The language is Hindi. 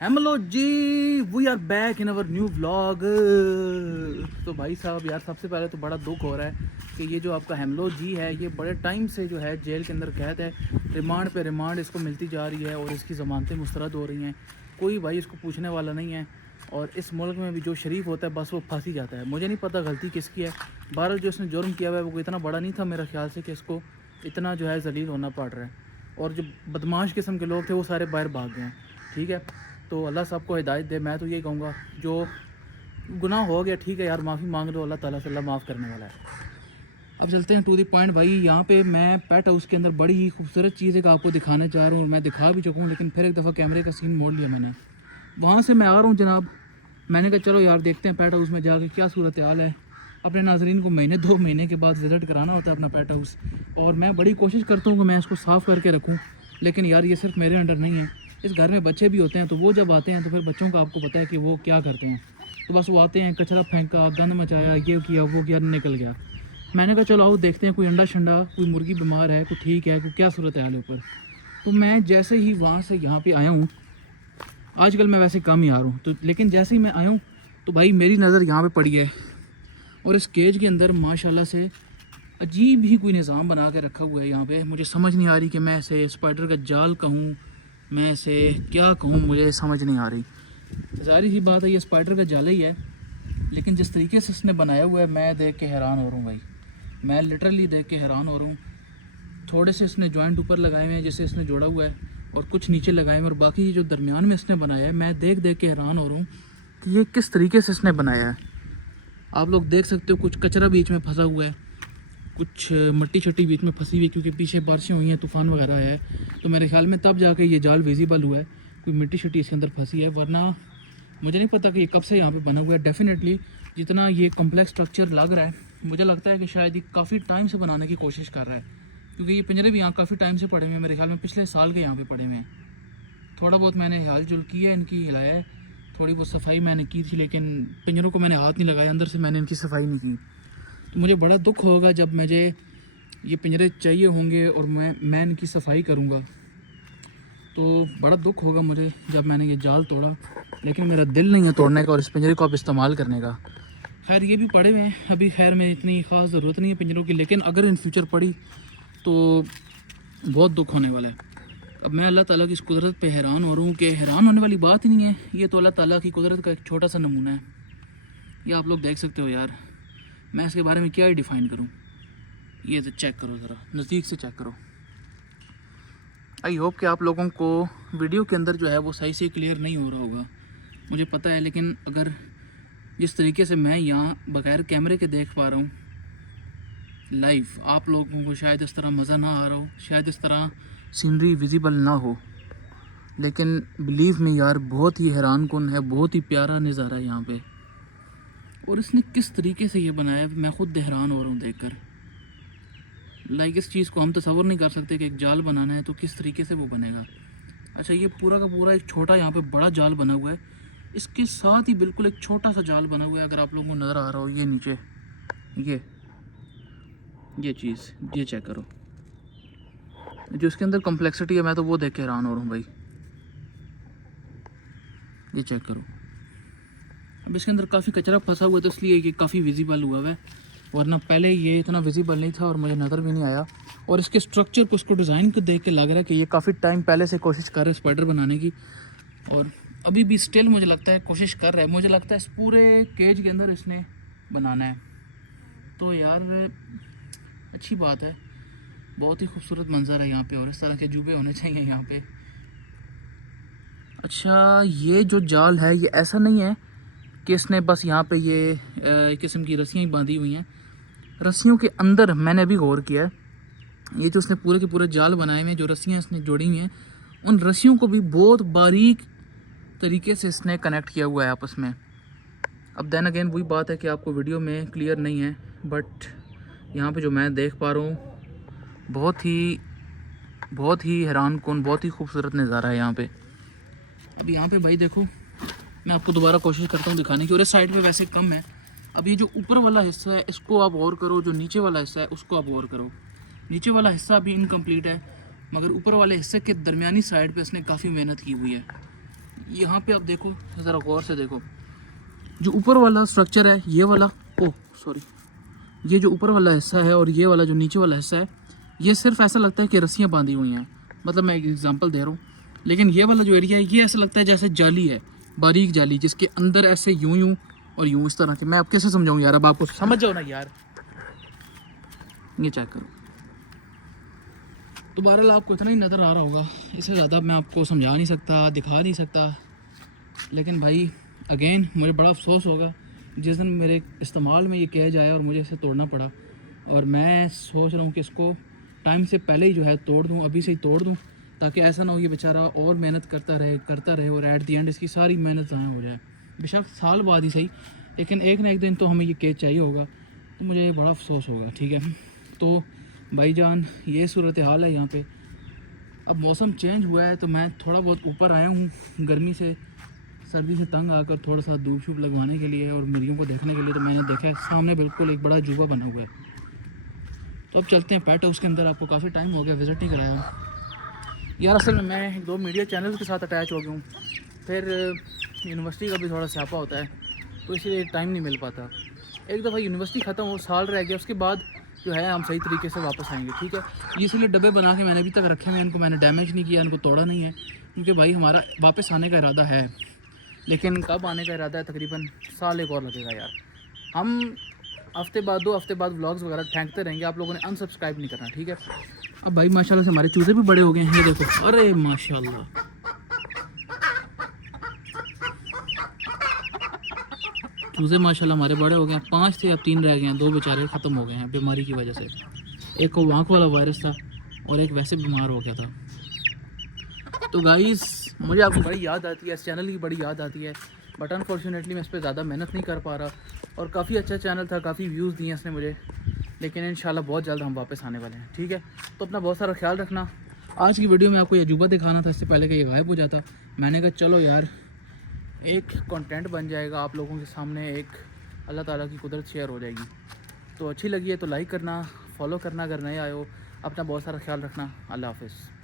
हेलो जी, we are back in our new vlog. तो भाई साहब यार, सबसे पहले तो बड़ा दुख हो रहा है कि ये जो आपका हेमलो जी है, ये बड़े टाइम से जो है जेल के अंदर कैद है। रिमांड पे रिमांड इसको मिलती जा रही है और इसकी ज़मानतें मुस्तरद हो रही हैं। कोई भाई इसको पूछने वाला नहीं है। और इस मुल्क में भी जो शरीफ होता है बस वो फंस ही जाता है। मुझे नहीं पता गलती किसकी है। बहरहाल जो इसने जुर्म किया हुआ है वो कोई इतना बड़ा नहीं था मेरे ख्याल से कि इसको इतना जो है जलील होना पड़ रहा है। और जो बदमाश किस्म के लोग थे वो सारे बाहर भाग गए हैं। ठीक है, तो अल्लाह सबको हिदायत दे। मैं तो यही कहूँगा, जो गुनाह हो गया ठीक है यार, माफ़ी मांग लो, अल्लाह ताला से, अल्लाह माफ़ करने वाला है। अब चलते हैं टू द पॉइंट भाई। यहाँ पे मैं पेट हाउस के अंदर बड़ी ही खूबसूरत चीज़ है आपको दिखाने जा रहा हूँ। मैं दिखा भी चुका हूँ, लेकिन फिर एक दफ़ा कैमरे का सीन मोड़ लिया मैंने। वहाँ से मैं आ रहा हूँ जनाब। मैंने कहा चलो यार देखते हैं पेट हाउस में जाके क्या सूरत हाल है। अपने नाजरीन को महीने 2 महीने के बाद विज़िट कराना होता है अपना पेट हाउस। और मैं बड़ी कोशिश करता हूँ कि मैं इसको साफ़ करके रखूँ, लेकिन यार ये सिर्फ मेरे अंडर नहीं है। इस घर में बच्चे भी होते हैं, तो वो जब आते हैं तो फिर बच्चों का आपको पता है कि वो क्या करते हैं। तो बस वो आते हैं, कचरा फेंका, गंद मचाया, ये किया वो किया, निकल गया। मैंने कहा चलो आओ देखते हैं, कोई अंडा शंडा, कोई मुर्गी बीमार है, कोई ठीक है, कोई क्या सूरत हाल है ऊपर। तो मैं जैसे ही वहाँ से यहाँ पे आया हूँ, आजकल मैं वैसे कम ही आ रहा हूँ, तो लेकिन जैसे ही मैं आया हूँ तो भाई मेरी नज़र यहाँ पे पड़ी है। और इस केज के अंदर माशाल्लाह से अजीब ही कोई निज़ाम बना के रखा हुआ है यहाँ पे। मुझे समझ नहीं आ रही कि मैं इसे स्पाइडर का जाल कहूँ, मैं इसे क्या कहूँ, मुझे समझ नहीं आ रही। ज़ाहिर सी बात है ये स्पाइडर का जाल ही है, लेकिन जिस तरीके से इसने बनाया हुआ है मैं देख के हैरान हो रहा हूँ भाई। मैं लिटरली देख के हैरान हो रहा हूँ। थोड़े से इसने जॉइंट ऊपर लगाए हुए हैं जिससे इसने जोड़ा हुआ है, और कुछ नीचे लगाए हुए, और बाकी जो दरमियान में इसने बनाया है, मैं देख देख के हैरान हो रहा हूँ कि ये किस तरीके से इसने बनाया है। आप लोग देख सकते हो, कुछ कचरा बीच में फंसा हुआ है, कुछ मिट्टी शट्टी बीच में फंसी हुई है, क्योंकि पीछे बारिशें हुई हैं, तूफ़ान वगैरह आया है, तो मेरे ख्याल में तब जाके ये जाल विजिबल हुआ है। कोई मिट्टी शट्टी इसके अंदर फंसी है, वरना मुझे नहीं पता कि ये कब से यहाँ पे बना हुआ है। डेफिनेटली जितना ये कॉम्प्लेक्स स्ट्रक्चर लग रहा है, मुझे लगता है कि शायद ये काफ़ी टाइम से बनाने की कोशिश कर रहा है, क्योंकि ये पिंजरे भी यहाँ काफ़ी टाइम से पड़े हुए हैं। मेरे ख्याल में पिछले साल के यहाँ पे पड़े हुए हैं। थोड़ा बहुत मैंने हाल जुल की है, इनकी हिलाया है, थोड़ी बहुत सफाई मैंने की थी, लेकिन पिंजरों को मैंने हाथ नहीं लगाया, अंदर से मैंने इनकी सफाई नहीं की। तो मुझे बड़ा दुख होगा जब मुझे ये पिंजरे चाहिए होंगे और मैं इनकी सफाई करूँगा, तो बड़ा दुख होगा मुझे जब मैंने ये जाल तोड़ा। लेकिन मेरा दिल नहीं है तोड़ने का और इस पिंजरे को अब इस्तेमाल करने का। खैर ये भी पड़े हुए हैं अभी, खैर में इतनी ख़ास ज़रूरत नहीं है पिंजरों की, लेकिन अगर इन फ्यूचर पड़ी तो बहुत दुख होने वाला है। अब मैं अल्लाह ताला की इस कुदरत पे हैरान हो रहा हूँ कि हैरान होने वाली बात ही नहीं है, ये तो अल्लाह ताला की कुदरत का एक छोटा सा नमूना है। ये आप लोग देख सकते हो यार, मैं इसके बारे में क्या ही डिफ़ाइन करूँ। ये तो चेक करो ज़रा, नज़दीक से चेक करो। आई होप कि आप लोगों को वीडियो के अंदर जो है वो सही से क्लियर नहीं हो रहा होगा, मुझे पता है, लेकिन अगर जिस तरीके से मैं यहाँ बगैर कैमरे के देख पा रहा हूँ लाइव, आप लोगों को शायद इस तरह मज़ा ना आ रहा हो, शायद इस तरह सीनरी विजिबल ना हो, लेकिन बिलीव में यार बहुत ही हैरान कुन है, बहुत ही प्यारा नज़ारा है यहाँ पे। और इसने किस तरीके से ये बनाया है, मैं खुद हैरान हो रहा हूँ देखकर। लाइक इस चीज़ को हम तसव्वुर नहीं कर सकते कि एक जाल बनाना है तो किस तरीके से वो बनेगा। अच्छा, ये पूरा का पूरा एक छोटा यहाँ पे बड़ा जाल बना हुआ है, इसके साथ ही बिल्कुल एक छोटा सा जाल बना हुआ है। अगर आप लोगों को नज़र आ रहा हो, ये नीचे ये चीज़, ये चेक करो, जो इसके अंदर कॉम्प्लेक्सिटी है, मैं तो वो देख के हैरान हो रहा हूँ भाई। ये चेक करो। अब इसके अंदर काफ़ी कचरा फंसा हुआ है, तो इसलिए ये काफ़ी विजिबल हुआ है, वरना पहले ये इतना विजिबल नहीं था और मुझे नज़र भी नहीं आया। और इसके स्ट्रक्चर को, इसको डिज़ाइन को देख के लग रहा है कि ये काफ़ी टाइम पहले से कोशिश कर रहे हैं स्पाइडर बनाने की, और अभी भी स्टिल मुझे लगता है कोशिश कर रहा है। मुझे लगता है इस पूरे केज के अंदर इसने बनाना है। तो यार अच्छी बात है, बहुत ही खूबसूरत मंजर है यहाँ पे, और इस तरह के अजूबे होने चाहिए यहाँ पे। अच्छा, ये जो जाल है ये ऐसा नहीं है कि इसने बस यहाँ पे ये एक किस्म की रस्सियाँ ही बांधी हुई हैं। रस्सियों के अंदर मैंने अभी गौर किया है, ये जो उसने पूरे के पूरे जाल बनाए हुए हैं, जो रस्सियाँ इसने जोड़ी हुई हैं, उन रस्सियों को भी बहुत बारीक तरीके से इसने कनेक्ट किया हुआ है आपस में। अब देन अगेन वही बात है कि आपको वीडियो में क्लियर नहीं है, बट यहाँ पे जो मैं देख पा रहा हूँ बहुत ही हैरान कौन, बहुत ही खूबसूरत नज़ारा है यहाँ पे। अब यहाँ पे भाई देखो, मैं आपको दोबारा कोशिश करता हूँ दिखाने की, और इस साइड पे वैसे कम है। अब ये जो ऊपर वाला हिस्सा है इसको आप गौर करो, जो नीचे वाला हिस्सा है उसको आप गौर करो। नीचे वाला हिस्सा अभी इनकम्प्लीट है, मगर ऊपर वाले हिस्से के दरमियानी साइड पे इसने काफ़ी मेहनत की हुई है। यहाँ पे आप देखो, ज़रा गौर से देखो, जो ऊपर वाला स्ट्रक्चर है ये वाला, ओह सॉरी, ये जो ऊपर वाला हिस्सा है और ये वाला जो नीचे वाला हिस्सा है, ये सिर्फ ऐसा लगता है कि रस्सियाँ बांधी हुई हैं, मतलब मैं एक एग्जांपल दे रहा हूँ। लेकिन ये वाला जो एरिया है ये ऐसा लगता है जैसे जाली है, बारीक जाली, जिसके अंदर ऐसे यूं और यूं इस तरह के। मैं अब कैसे समझाऊँ यार, अब आपको समझ जाओ ना यार। ये चेक करो, तो बहरहाल आपको इतना ही नज़र आ रहा होगा, इससे ज़्यादा मैं आपको समझा नहीं सकता, दिखा नहीं सकता। लेकिन भाई अगेन मुझे बड़ा अफसोस होगा जिस दिन मेरे इस्तेमाल में ये कैज आया और मुझे इसे तोड़ना पड़ा। और मैं सोच रहा हूँ कि इसको टाइम से पहले ही जो है तोड़ दूँ, अभी से ही तोड़ दूँ, ताकि ऐसा ना हो ये बेचारा और मेहनत करता रहे और एट दी एंड इसकी सारी मेहनत ज़ाया हो जाए। बेशक साल बाद ही सही, लेकिन एक ना एक दिन तो हमें ये केज चाहिए होगा, तो मुझे बड़ा अफसोस होगा। ठीक है, तो भाईजान ये सूरत हाल है यहाँ पे। अब मौसम चेंज हुआ है तो मैं थोड़ा बहुत ऊपर आया हूँ, गर्मी से सर्दी से तंग आकर थोड़ा सा धूप शूप लगवाने के लिए और मुर्गियों को देखने के लिए। तो मैंने देखा है सामने बिल्कुल एक बड़ा जूबा बना हुआ है, तो अब चलते हैं पेट हाउस के अंदर। आपको काफ़ी टाइम हो गया विज़िट नहीं कराया यार। असल में मैं 2 मीडिया चैनल के साथ अटैच हो गया हूँ, फिर यूनिवर्सिटी का भी थोड़ा स्यापा होता है, तो इसलिए टाइम नहीं मिल पाता। एक दफ़ा यूनिवर्सिटी ख़त्म हो, साल रह गया, उसके बाद जो है हम सही तरीके से वापस आएंगे। ठीक है, इसलिए डब्बे बना के मैंने अभी तक रखे हुए हैं, इनको मैंने डैमेज नहीं किया, इनको तोड़ा नहीं है, क्योंकि भाई हमारा वापस आने का इरादा है। लेकिन कब आने का इरादा है, तकरीबन साल एक और लगेगा यार। हम हफ्ते बाद 2 हफ्ते बाद व्लॉग्स वगैरह फेंकते रहेंगे, आप लोगों ने अनसब्सक्राइब नहीं करना। ठीक है, अब भाई माशाल्लाह से हमारे चूज़े भी बड़े हो गए हैं, ये देखो, अरे माशाल्लाह, चूज़े माशाल्लाह हमारे बड़े हो गए हैं। 5 थे, अब 3 रह गए हैं, 2 बेचारे ख़त्म हो गए हैं बीमारी की वजह से। एक को आँख वाला वायरस था और एक वैसे बीमार हो गया था। तो गाइस मुझे आपकी बड़ी याद आती है, इस चैनल की बड़ी याद आती है, बट अनफॉर्चुनेटली मैं इस पर ज़्यादा मेहनत नहीं कर पा रहा। और काफ़ी अच्छा चैनल था, काफ़ी व्यूज़ दिए इसने मुझे, लेकिन इंशाल्लाह बहुत जल्द हम वापस आने वाले हैं। ठीक है, तो अपना बहुत सारा ख्याल रखना। आज की वीडियो में आपको ये अजूबा दिखाना था, इससे पहले कि ये गायब हो जाता। मैंने कहा चलो यार एक कंटेंट बन जाएगा आप लोगों के सामने, एक अल्लाह ताला की कुदरत शेयर हो जाएगी। तो अच्छी लगी है तो लाइक करना, फॉलो करना अगर नए आए हो। अपना बहुत सारा ख्याल रखना। अल्लाह हाफ़िज़।